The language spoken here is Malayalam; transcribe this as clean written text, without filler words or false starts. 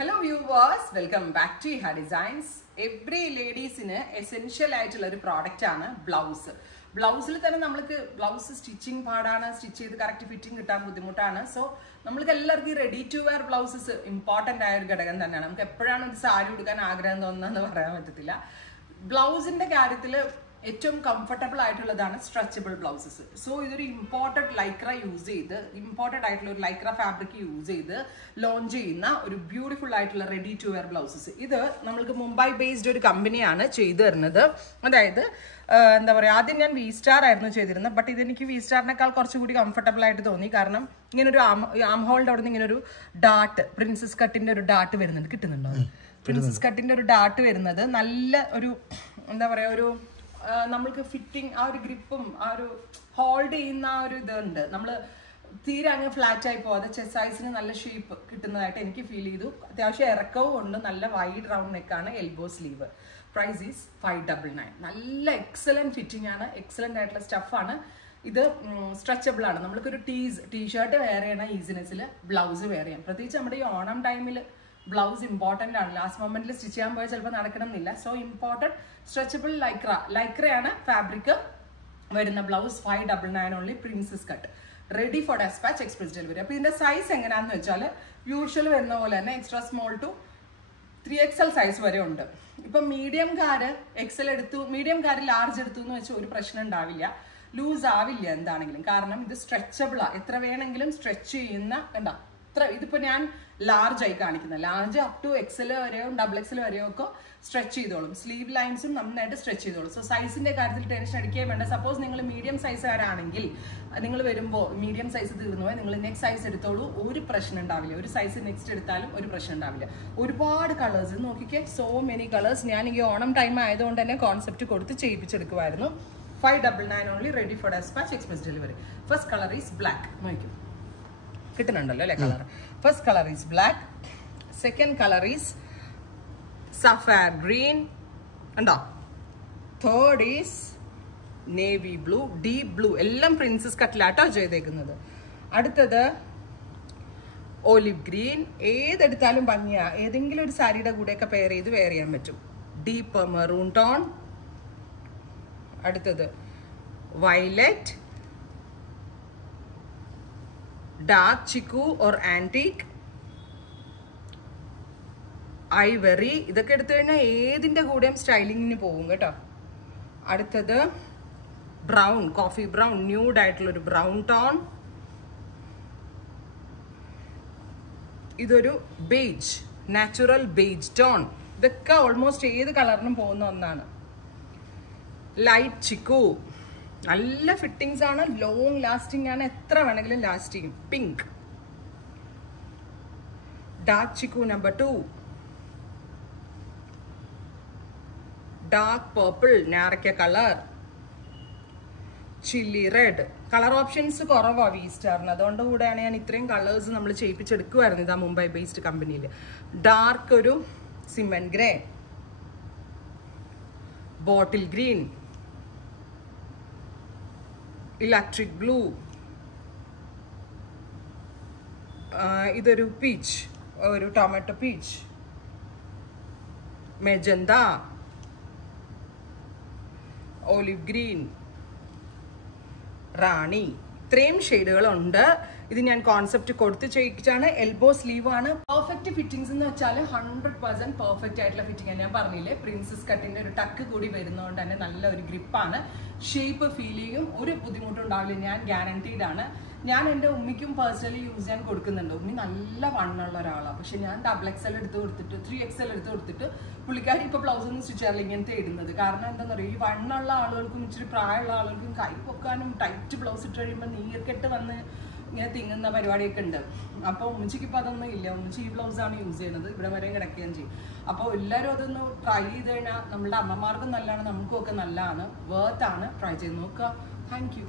Hello viewers, welcome back to Iha Designs. Every ladies in essential ആയിട്ടുള്ള ഒരു പ്രോഡക്റ്റ് ആണ് ബ്ലൗസ്. ബ്ലൗസിൽ തന്നെ നമ്മൾക്ക് ബ്ലൗസ് സ്റ്റിച്ചിങ് പാടാണ്, സ്റ്റിച്ച് ചെയ്ത് കറക്റ്റ് ഫിറ്റിംഗ് കിട്ടാൻ ബുദ്ധിമുട്ടാണ്. സോ നമ്മൾക്ക് എല്ലാവർക്കും ready to wear blouses important ആയ ഒരു ഘടകം തന്നെയാണ്. നമുക്ക് എപ്പോഴാണ് ഒരു സാരി ഉടുക്കാൻ ആഗ്രഹം തോന്നുന്നതെന്ന് പറയാൻ പറ്റത്തില്ല. ബ്ലൗസിന്റെ കാര്യത്തിൽ ഏറ്റവും കംഫർട്ടബിൾ ആയിട്ടുള്ളതാണ് സ്ട്രെച്ചബിൾ ബ്ലൗസസ്. സോ ഇതൊരു ഇമ്പോർട്ടൻറ്റ് ലൈക്ര യൂസ് ചെയ്ത് ഇമ്പോർട്ടൻ്റ് ആയിട്ടുള്ള ഒരു ലൈക്ര ഫാബ്രിക് യൂസ് ചെയ്ത് ലോഞ്ച് ചെയ്യുന്ന ഒരു ബ്യൂട്ടിഫുൾ ആയിട്ടുള്ള റെഡി ടു വെയർ ബ്ലൗസസ്. ഇത് നമ്മൾക്ക് മുംബൈ ബേസ്ഡ് ഒരു കമ്പനിയാണ് ചെയ്തു തരുന്നത്. അതായത് എന്താ പറയുക, ആദ്യം ഞാൻ V-Star ആയിരുന്നു ചെയ്തിരുന്നത്. ബട്ട് ഇതെനിക്ക് V-Starനേക്കാൾ കുറച്ചുകൂടി കംഫർട്ടബിൾ ആയിട്ട് തോന്നി. കാരണം ഇങ്ങനൊരു ആം ഹോളിൻ്റെ അവിടെ നിന്ന് ഇങ്ങനെ ഒരു ഡാർട്ട്, പ്രിൻസസ് കട്ടിൻ്റെ ഒരു ഡാർട്ട് വരുന്നുണ്ട്. കിട്ടുന്നുണ്ടോ? പ്രിൻസസ് കട്ടിൻ്റെ ഒരു ഡാർട്ട് വരുന്നത് നല്ല ഒരു എന്താ പറയുക, ഒരു നമ്മൾക്ക് ഫിറ്റിംഗ് ആ ഒരു ഗ്രിപ്പും ആ ഒരു ഹോൾഡ് ചെയ്യുന്ന ആ ഒരു ഇതുണ്ട്. നമ്മൾ തീരെ അങ്ങ് ഫ്ലാറ്റ് ആയി പോകാതെ ചെസ്റ്റ് സൈസിന് നല്ല ഷേപ്പ് കിട്ടുന്നതായിട്ട് എനിക്ക് ഫീൽ ചെയ്തു. അത്യാവശ്യം ഇറക്കവും ഉണ്ട്. നല്ല വൈഡ് റൗണ്ട് നെക്കാണ്, എൽബോ സ്ലീവ്. Price is 599. നല്ല എക്സലന്റ് ഫിറ്റിംഗ് ആണ്, എക്സലന്റ് ആയിട്ടുള്ള സ്റ്റഫാണ്. ഇത് സ്ട്രെച്ചബിൾ ആണ്. നമ്മൾക്കൊരു ടീഷർട്ട് വെയർ ചെയ്യണ ഈസിനെസ്സിൽ ബ്ലൗസ് വെയർ ചെയ്യാം. പ്രത്യേകിച്ച് നമ്മുടെ ഈ ഓണം ടൈമിൽ ബ്ലൗസ് ഇമ്പോർട്ടൻ്റ് ആണ്. ലാസ്റ്റ് മൊമെന്റിൽ സ്റ്റിച്ച് ചെയ്യാൻ പോയാൽ ചിലപ്പോൾ നടക്കണമെന്നില്ല. സോ ഇമ്പോർട്ടൻറ്റ് സ്ട്രെച്ചബിൾ ലൈക്രയാണ് ഫാബ്രിക് വരുന്ന blouse. 599 only, princess cut, ready for despatch, express delivery. അപ്പോൾ ഇതിന്റെ സൈസ് എങ്ങനെയാണെന്ന് വെച്ചാൽ യൂഷ്വൽ വരുന്ന പോലെ തന്നെ extra small to 3XL size വരെ ഉണ്ട്. ഇപ്പം മീഡിയംകാര് എക്സൽ എടുത്തു, മീഡിയംകാര് ലാർജ് എടുത്തു എന്ന് വെച്ചാൽ ഒരു പ്രശ്നം ഉണ്ടാവില്ല, ലൂസ് ആവില്ല എന്താണെങ്കിലും. കാരണം ഇത് സ്ട്രെച്ചബിളാണ്, എത്ര വേണമെങ്കിലും സ്ട്രെച്ച് ചെയ്യുന്ന കണ്ട. ഇതിപ്പോ ഞാൻ ലാർജ് ആയി കാണിക്കുന്നത്, ലാർജ് അപ് ടു XL വരെയോ XXL വരെയോ ഒക്കെ സ്ട്രെച്ച് ചെയ്തോളും. സ്ലീവ് ലൈൻസും നന്നായിട്ട് സ്ട്രെച്ച് ചെയ്തോളും. സോ സൈസിന്റെ കാര്യത്തിൽ ടെൻഷൻ അടിക്കുകയും വേണ്ട. സപ്പോസ് നിങ്ങൾ മീഡിയം സൈസുകാരാണെങ്കിൽ നിങ്ങൾ വരുമ്പോൾ മീഡിയം സൈസ് തീർന്നു പോയി നിങ്ങൾ നെക്സ്റ്റ് സൈസ് എടുത്തോളൂ, ഒരു പ്രശ്നം ഉണ്ടാവില്ല. ഒരു സൈസ് നെക്സ്റ്റ് എടുത്താലും ഒരു പ്രശ്നം ഉണ്ടാവില്ല. ഒരുപാട് കളേഴ്സ് നോക്കിക്കേ, സോ മെനി കളേഴ്സ്. ഞാൻ ഈ ഓണം ടൈം ആയതുകൊണ്ട് തന്നെ കോൺസെപ്റ്റ് കൊടുത്ത് ചെയ്യിപ്പിച്ചെടുക്കുമായിരുന്നു. 599 only, ready for despatch, express delivery. First colour is black. നോക്കും കിട്ടുന്നുണ്ടല്ലോ അല്ലേ colour. First colour is black. Second colour is sapphire green. ഉണ്ടോ? Third is navy blue, deep blue. എല്ലാം പ്രിൻസസ് കട്ടിലാട്ടോ ചെയ്തേക്കുന്നത്. അടുത്തത് ഓലിവ് ഗ്രീൻ. ഏതെടുത്താലും ഭംഗിയാ, ഏതെങ്കിലും ഒരു സാരിയുടെ കൂടെയൊക്കെ പെയർ ചെയ്ത് വെയർ ചെയ്യാൻ പറ്റും. Deep maroon tone. അടുത്തത് violet, dark chikoo or antique, ivory. ഇതൊക്കെ എടുത്തു കഴിഞ്ഞാൽ ഏതിൻ്റെ കൂടെയും സ്റ്റൈലിങ്ങിന് പോകും കേട്ടോ. അടുത്തത് ബ്രൗൺ, കോഫി ബ്രൗൺ, ന്യൂഡ് ആയിട്ടുള്ളൊരു ബ്രൗൺ ടോൺ. ഇതൊരു ബേജ്, നാച്ചുറൽ ബേജ് ടോൺ. ഇതൊക്കെ ഓൾമോസ്റ്റ് ഏത് കളറിനും പോകുന്ന ഒന്നാണ്. ലൈറ്റ് ചിക്കു, നല്ല ഫിറ്റിങ്സ് ആണ്, ലോങ് ലാസ്റ്റിംഗ് ആണ്, എത്ര വേണമെങ്കിലും ലാസ്റ്റ് ചെയ്യും. Pink, dark chikoo number 2, dark purple, ഞാറയ്ക്ക colour, chilli red. Colour options കുറവാണ് V-Starന്, അതുകൊണ്ട് കൂടെയാണ് ഞാൻ ഇത്രയും കളേഴ്സ് നമ്മൾ ചെയ്യിപ്പിച്ചെടുക്കുമായിരുന്നു ഇതാ മുംബൈ ബേസ്ഡ് കമ്പനിയിൽ. ഡാർക്ക് ഒരു cement grey, bottle green, electric blue, ഇതൊരു പീച്ച്, ഒരു tomato peach, magenta, olive green, Rani. ഇത്രയും ഷെയ്ഡുകളുണ്ട്. ഇത് ഞാൻ കോൺസെപ്റ്റ് കൊടുത്ത് ചെയ്യിച്ചാണ്. എൽബോ സ്ലീവ് ആണ്. പെർഫെക്റ്റ് ഫിറ്റിംഗ്സ് എന്ന് വെച്ചാൽ 100% പെർഫെക്റ്റ് ആയിട്ടുള്ള ഫിറ്റിംഗ്. ഞാൻ പറഞ്ഞില്ലേ, പ്രിൻസസ് കട്ടിന്റെ ഒരു ടക്ക് കൂടി വരുന്നതുകൊണ്ട് തന്നെ നല്ല ഒരു ഗ്രിപ്പാണ്, ഷേപ്പ് ഫീൽ ചെയ്യും, ഒരു ബുദ്ധിമുട്ടും ഉണ്ടാവില്ല. ഞാൻ ഗ്യാരണ്ടീഡ് ആണ്. ഞാൻ എൻ്റെ ഉമ്മിക്കും പേഴ്സണലി യൂസ് ചെയ്യാൻ കൊടുക്കുന്നുണ്ട്. ഉമ്മി നല്ല വണ്ണുള്ള ഒരാളാണ്. പക്ഷെ ഞാൻ XXL എടുത്ത് കൊടുത്തിട്ട് 3XL എടുത്ത് കൊടുത്തിട്ട് പുള്ളിക്കാരി ഇപ്പോൾ ബ്ലൗസ് ഒന്നും സ്റ്റിച്ച് ചെയ്യാറില്ല, ഇങ്ങനത്തെ ഇടുന്നത്. കാരണം എന്താണെന്ന് പറയുക, ഈ വണ്ണുള്ള ആളുകൾക്കും ഇച്ചിരി പ്രായമുള്ള ആളുകൾക്കും കൈ പൊക്കാനും ടൈറ്റ് ബ്ലൗസ് ഇട്ട് കഴിയുമ്പോൾ നീർക്കെട്ട് വന്ന് ഇങ്ങനെ തിങ്ങുന്ന പരിപാടിയൊക്കെ ഉണ്ട്. അപ്പോൾ ഉമ്മച്ചിക്ക് ഇപ്പോൾ അതൊന്നും ഇല്ല. ഉമ്മച്ചി ഈ ബ്ലൗസാണ് യൂസ് ചെയ്യുന്നത്, ഇവിടെ വരെയും കിടക്കുകയും ചെയ്യും. അപ്പോൾ എല്ലാവരും അതൊന്ന് ട്രൈ ചെയ്ത് കഴിഞ്ഞാൽ നമ്മളുടെ അമ്മമാർക്കും നല്ലതാണ്, നമുക്കും ഒക്കെ നല്ലതാണ്, വേർത്താണ്. ട്രൈ ചെയ്ത് നോക്കുക. Thank you.